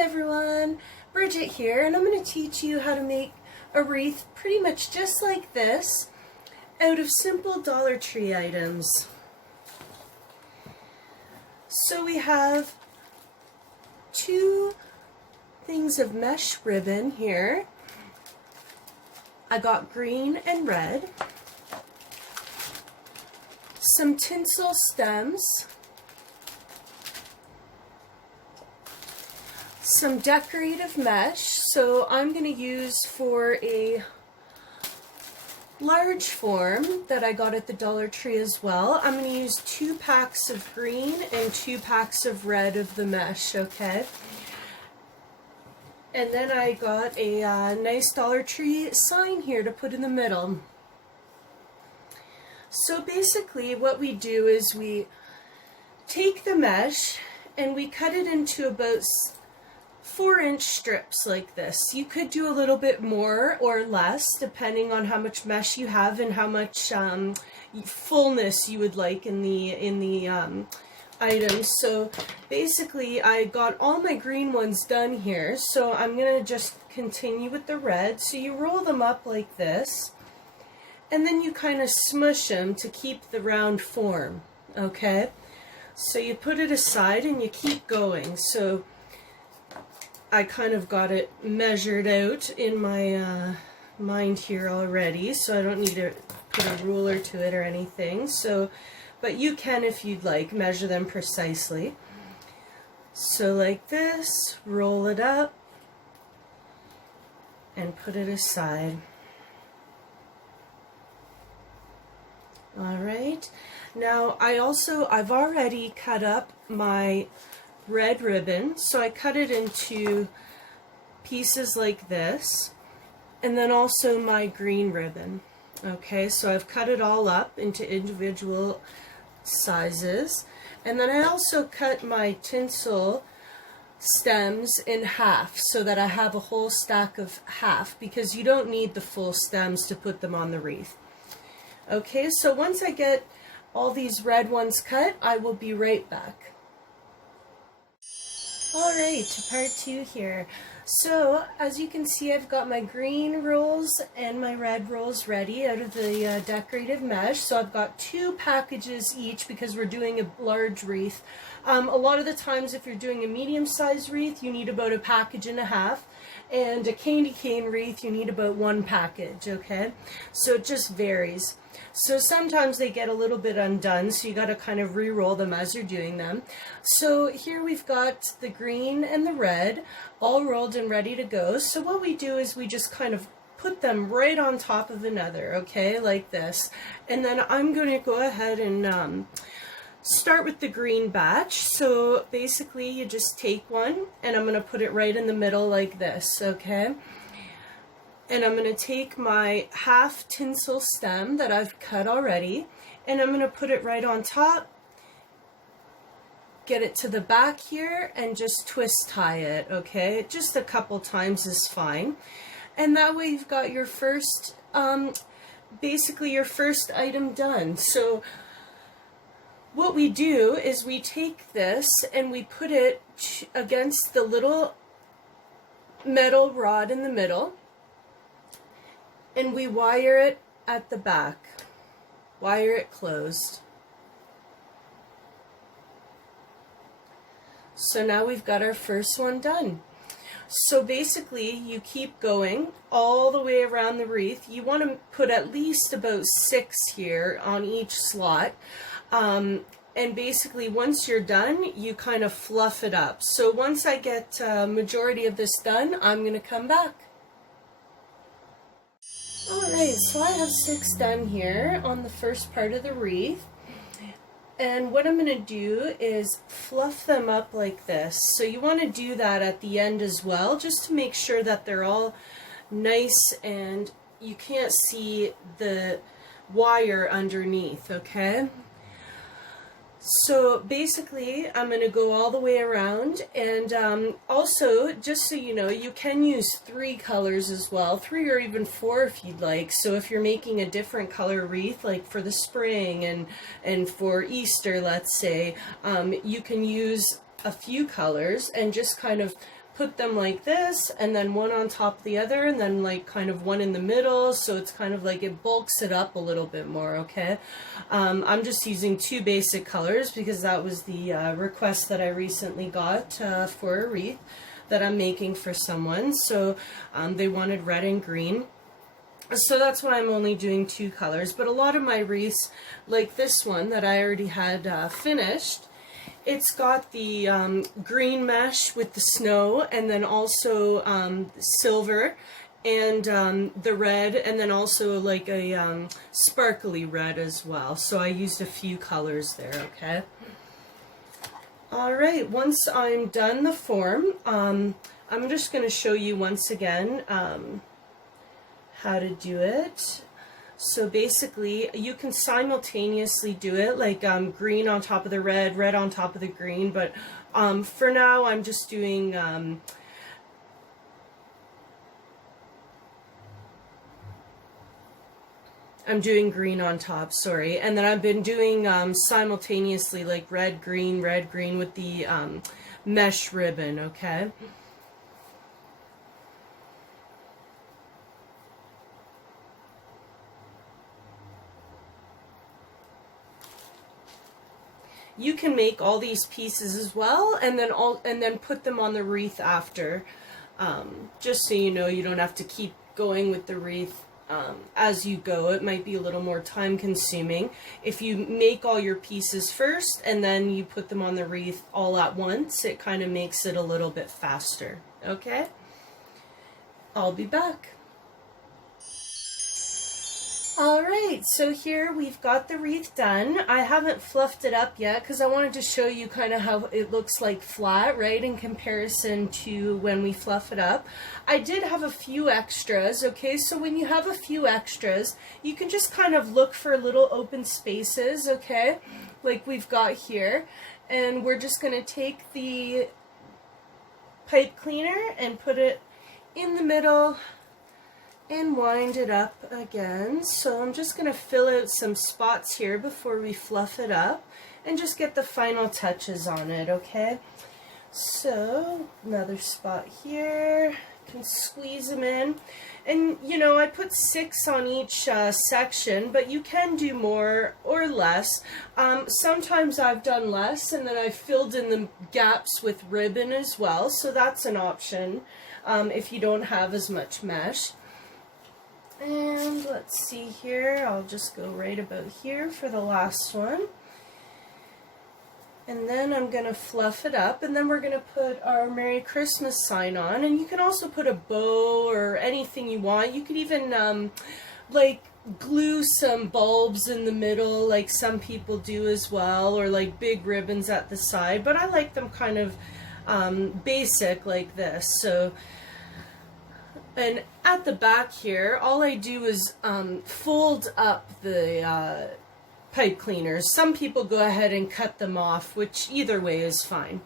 everyone, Bridget here, and I'm going to teach you how to make a wreath pretty much just like this out of simple Dollar Tree items. So we have two things of mesh ribbon here. I got green and red, some tinsel stems, some decorative mesh. So I'm going to use for a large form that I got at the Dollar Tree as well. I'm going to use 2 packs of green and 2 packs of red of the mesh, okay? And then I got a nice Dollar Tree sign here to put in the middle. So basically what we do is we take the mesh and we cut it into about 4-inch strips like this. You could do a little bit more or less depending on how much mesh you have and how much fullness you would like in the items. So basically I got all my green ones done here, so I'm gonna just continue with the red. So you roll them up like this and then you kind of smush them to keep the round form, okay? So you put it aside and you keep going. So I kind of got it measured out in my mind here already, so I don't need to put a ruler to it or anything. So, but you can, if you'd like, measure them precisely. So like this, roll it up and put it aside. Alright, now I've already cut up my red ribbon, so I cut it into pieces like this, and then also my green ribbon. Okay, so I've cut it all up into individual sizes, and then I also cut my tinsel stems in half so that I have a whole stack of half, because you don't need the full stems to put them on the wreath. Okay, so once I get all these red ones cut, I will be right back. Alright, to part 2 here. So, as you can see, I've got my green rolls and my red rolls ready out of the decorative mesh. So I've got 2 packages each because we're doing a large wreath. A lot of the times if you're doing a medium-sized wreath, you need about a package and a half. And a candy cane wreath, you need about 1 package, okay? So it just varies. So sometimes they get a little bit undone, so you got to kind of re-roll them as you're doing them. So here we've got the green and the red all rolled and ready to go. So what we do is we just kind of put them right on top of another, okay, like this. And then I'm going to go ahead and start with the green batch. So basically you just take one and I'm going to put it right in the middle like this, okay? And I'm going to take my half tinsel stem that I've cut already, and I'm going to put it right on top, get it to the back here, and just twist tie it, okay? Just a couple times is fine. And that way you've got your first, basically your first item done. So what we do is we take this and we put it against the little metal rod in the middle, and we wire it at the back. Wire it closed. So now we've got our first one done. So basically you keep going all the way around the wreath. You want to put at least about 6 here on each slot. And basically once you're done, you kind of fluff it up. So once I get majority of this done, I'm going to come back. Alright, so I have 6 done here on the first part of the wreath. And what I'm going to do is fluff them up like this. So you want to do that at the end as well, just to make sure that they're all nice and you can't see the wire underneath, okay? So basically I'm going to go all the way around, and also just so you know, you can use 3 colors as well, 3 or even 4 if you'd like. So if you're making a different color wreath, like for the spring and for Easter, let's say, you can use a few colors and just kind of put them like this, and then one on top of the other, and then like kind of one in the middle, so it's kind of like it bulks it up a little bit more, okay? I'm just using 2 basic colors because that was the request that I recently got for a wreath that I'm making for someone. So they wanted red and green. So that's why I'm only doing 2 colors. But a lot of my wreaths, like this one that I already had finished, it's got the green mesh with the snow, and then also silver, and the red, and then also like a sparkly red as well. So I used a few colors there, okay? Alright, once I'm done the form, I'm just going to show you once again how to do it. So basically, you can simultaneously do it, like green on top of the red, red on top of the green, but for now I'm just doing green on top, sorry, and then I've been doing simultaneously like red, green with the mesh ribbon, okay? You can make all these pieces as well, and then put them on the wreath after, just so you know you don't have to keep going with the wreath as you go. It might be a little more time consuming if you make all your pieces first and then you put them on the wreath all at once. It kind of makes it a little bit faster. Okay, I'll be back. Alright, so here we've got the wreath done. I haven't fluffed it up yet because I wanted to show you kind of how it looks like flat, right, in comparison to when we fluff it up. I did have a few extras, okay, so when you have a few extras, you can just kind of look for little open spaces, okay, like we've got here, and we're just going to take the pipe cleaner and put it in the middle and wind it up again. So I'm just going to fill out some spots here before we fluff it up and just get the final touches on it, okay? So another spot here, can squeeze them in, and you know, I put 6 on each section, but you can do more or less. Sometimes I've done less and then I filled in the gaps with ribbon as well, so that's an option if you don't have as much mesh. And let's see here, I'll just go right about here for the last one. And then I'm going to fluff it up, and then we're going to put our Merry Christmas sign on. And you can also put a bow or anything you want. You could even like glue some bulbs in the middle like some people do as well, or like big ribbons at the side. But I like them kind of basic like this. So, and at the back here, all I do is fold up the pipe cleaners. Some people go ahead and cut them off, which either way is fine.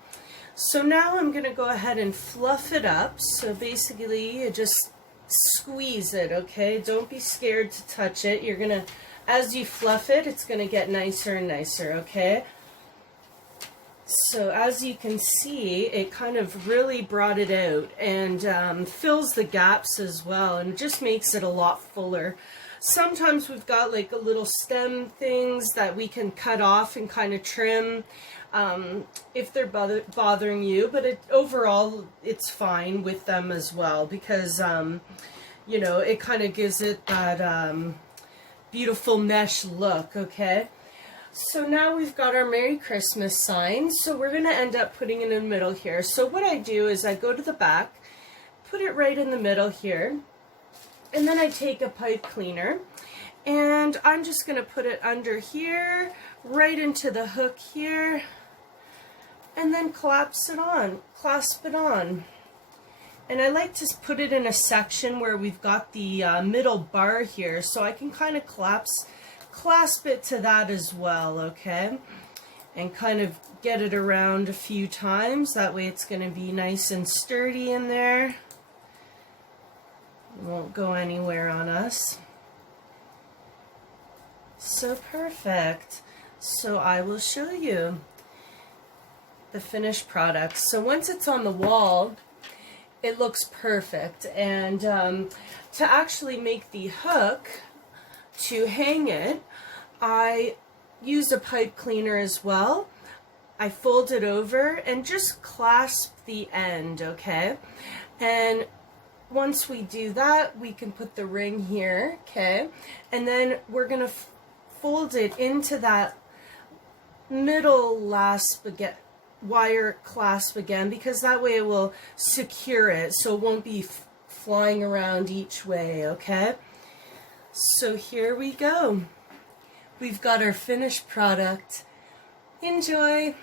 So now I'm going to go ahead and fluff it up. So basically you just squeeze it, okay? Don't be scared to touch it. You're going to, as you fluff it, it's going to get nicer and nicer, okay? So as you can see, it kind of really brought it out and fills the gaps as well, and just makes it a lot fuller. Sometimes we've got like a little stem things that we can cut off and kind of trim if they're bothering you, but overall it's fine with them as well, because you know, it kind of gives it that beautiful mesh look, okay? So now we've got our Merry Christmas sign, so we're going to end up putting it in the middle here. So what I do is I go to the back, put it right in the middle here, and then I take a pipe cleaner, and I'm just going to put it under here, right into the hook here, and then clasp it on. And I like to put it in a section where we've got the middle bar here, so I can kind of clasp it to that as well, okay? And kind of get it around a few times. That way it's going to be nice and sturdy in there. It won't go anywhere on us. So perfect. So I will show you the finished product. So once it's on the wall, it looks perfect. And to actually make the hook to hang it, I used a pipe cleaner as well. I fold it over and just clasp the end, okay? And once we do that, we can put the ring here, okay? And then we're gonna fold it into that middle last wire clasp again, because that way it will secure it so it won't be flying around each way, okay? So here we go. We've got our finished product. Enjoy!